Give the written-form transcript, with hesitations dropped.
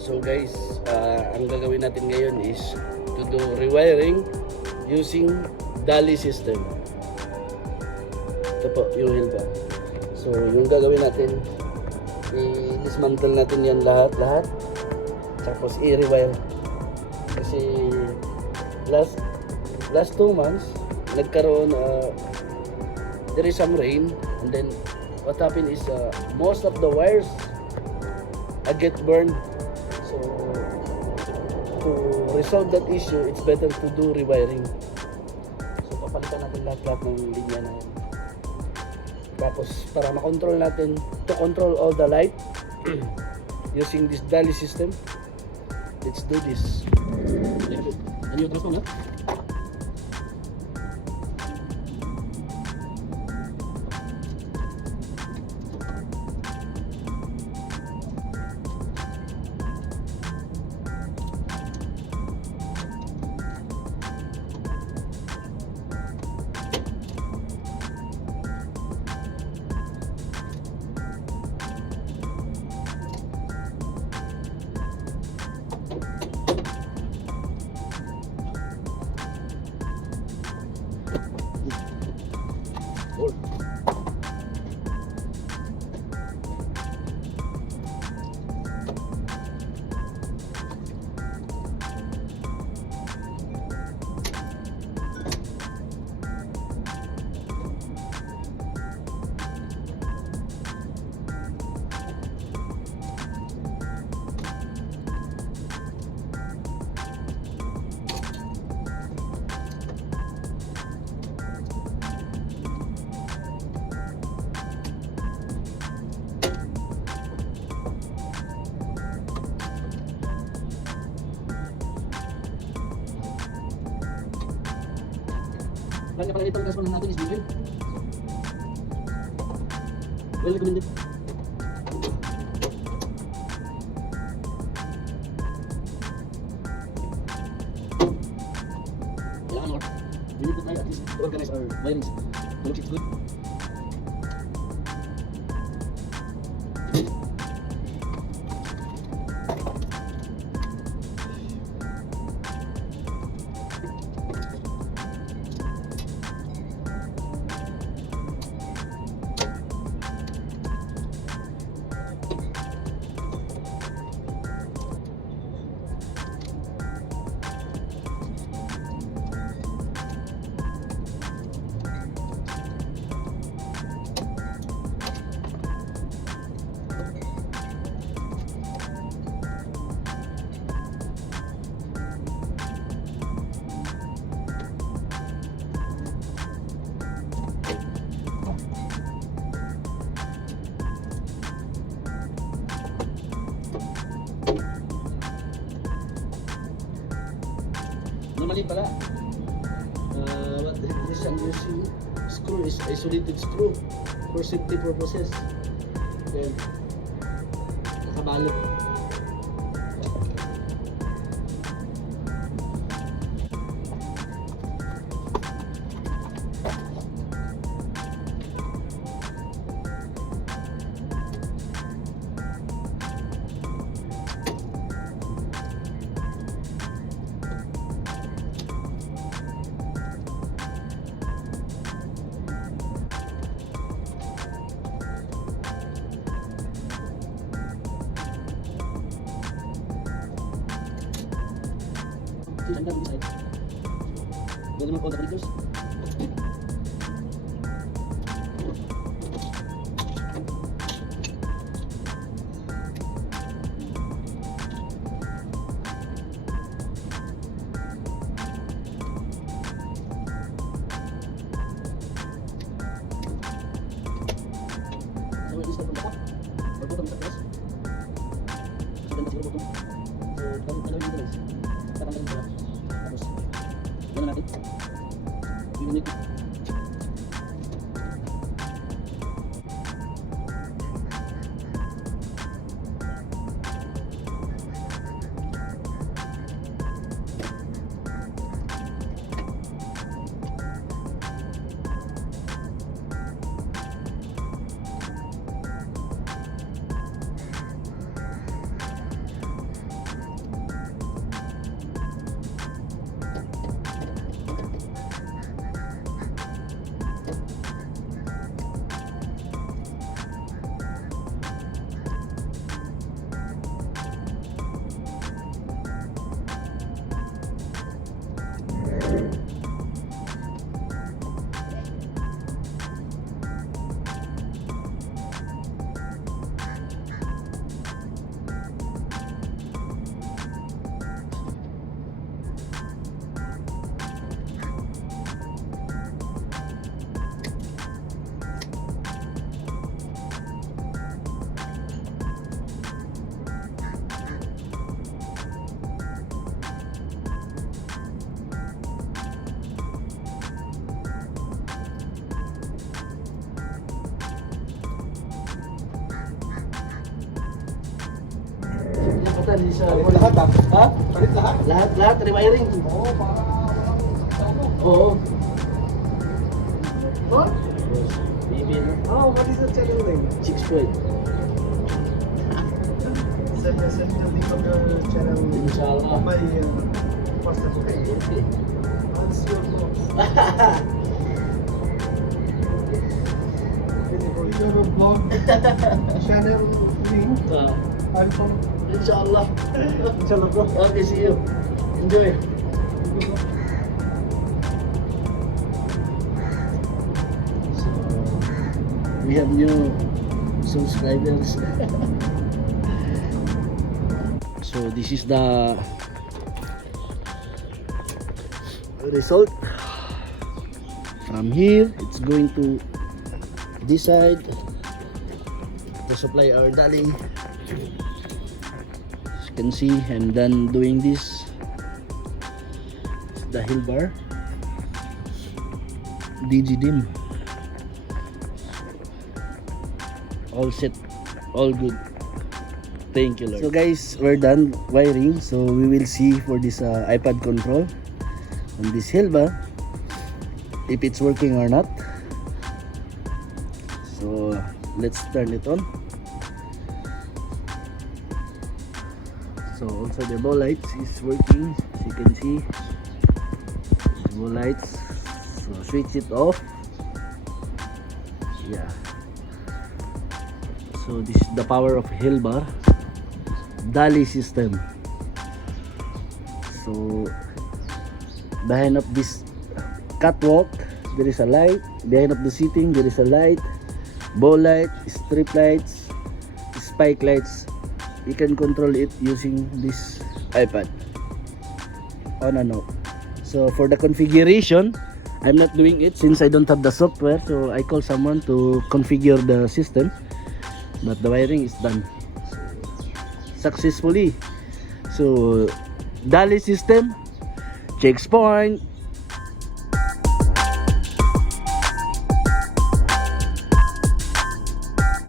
So guys, ang gagawin natin ngayon is to do rewiring using Dali system. Ito po yung Helvar. So yung gagawin natin, i-dismantle natin yan lahat. Tapos i-rewire. Kasi last 2 months, nagkaroon, there is some rain, and then what happened is most of the wires get burned. So to resolve that issue, it's better to do rewiring. So papalitan natin lahat ng linya na yan. Tapos para makontrol natin, to control all the light using this Dali system, let's do this. Ano yung transform na? Kanya pala itong transform natin is well. Well recommended. Kailangan more. We need to try at least to organize our wirings to look it's good. Normally pala, what this I'm using screw is isolated screw for safety purposes. Then, nakabalot. And then inside. Then naman all the connectors. So we start from the top. Or bottom is the first. So then that's your bottom. So ano yung guys? Tatanggalin ko lang. Tapos, gano'n natin. Unit. palitan din siya. Palit lahat ah. Ha? Palit lahat. Lahat, rewiring. Oo, para Oo. What? Baby, no? Oh, what is the channel name? ChixPoint. Send the link of the channel. Inshallah. My WhatsApp, okay? Okay. What's your box? Your blog channel link. I'm from Inshallah. Inshallah, bro. Okay, see you. Enjoy. So, we have new subscribers. So this is the result. From here, it's going to this side to supply our Dali. As you can see, I'm done doing this. The Helvar DG all set, all good. Thank you, Lord. So guys, we're done wiring. So we will see for this iPad control on this Helvar if it's working or not. So let's turn it on. So also the ball lights is working, as you can see. Ball lights. So switch it off. Yeah. So this is the power of Helvar Dali system. So behind of this catwalk there is a light, behind of the seating there is a light, ball light, strip lights, spike lights. You can control it using this iPad, on and off. So for the configuration, I'm not doing it since I don't have the software, so I call someone to configure the system, but the wiring is done successfully. So Dali system, ChixPoint.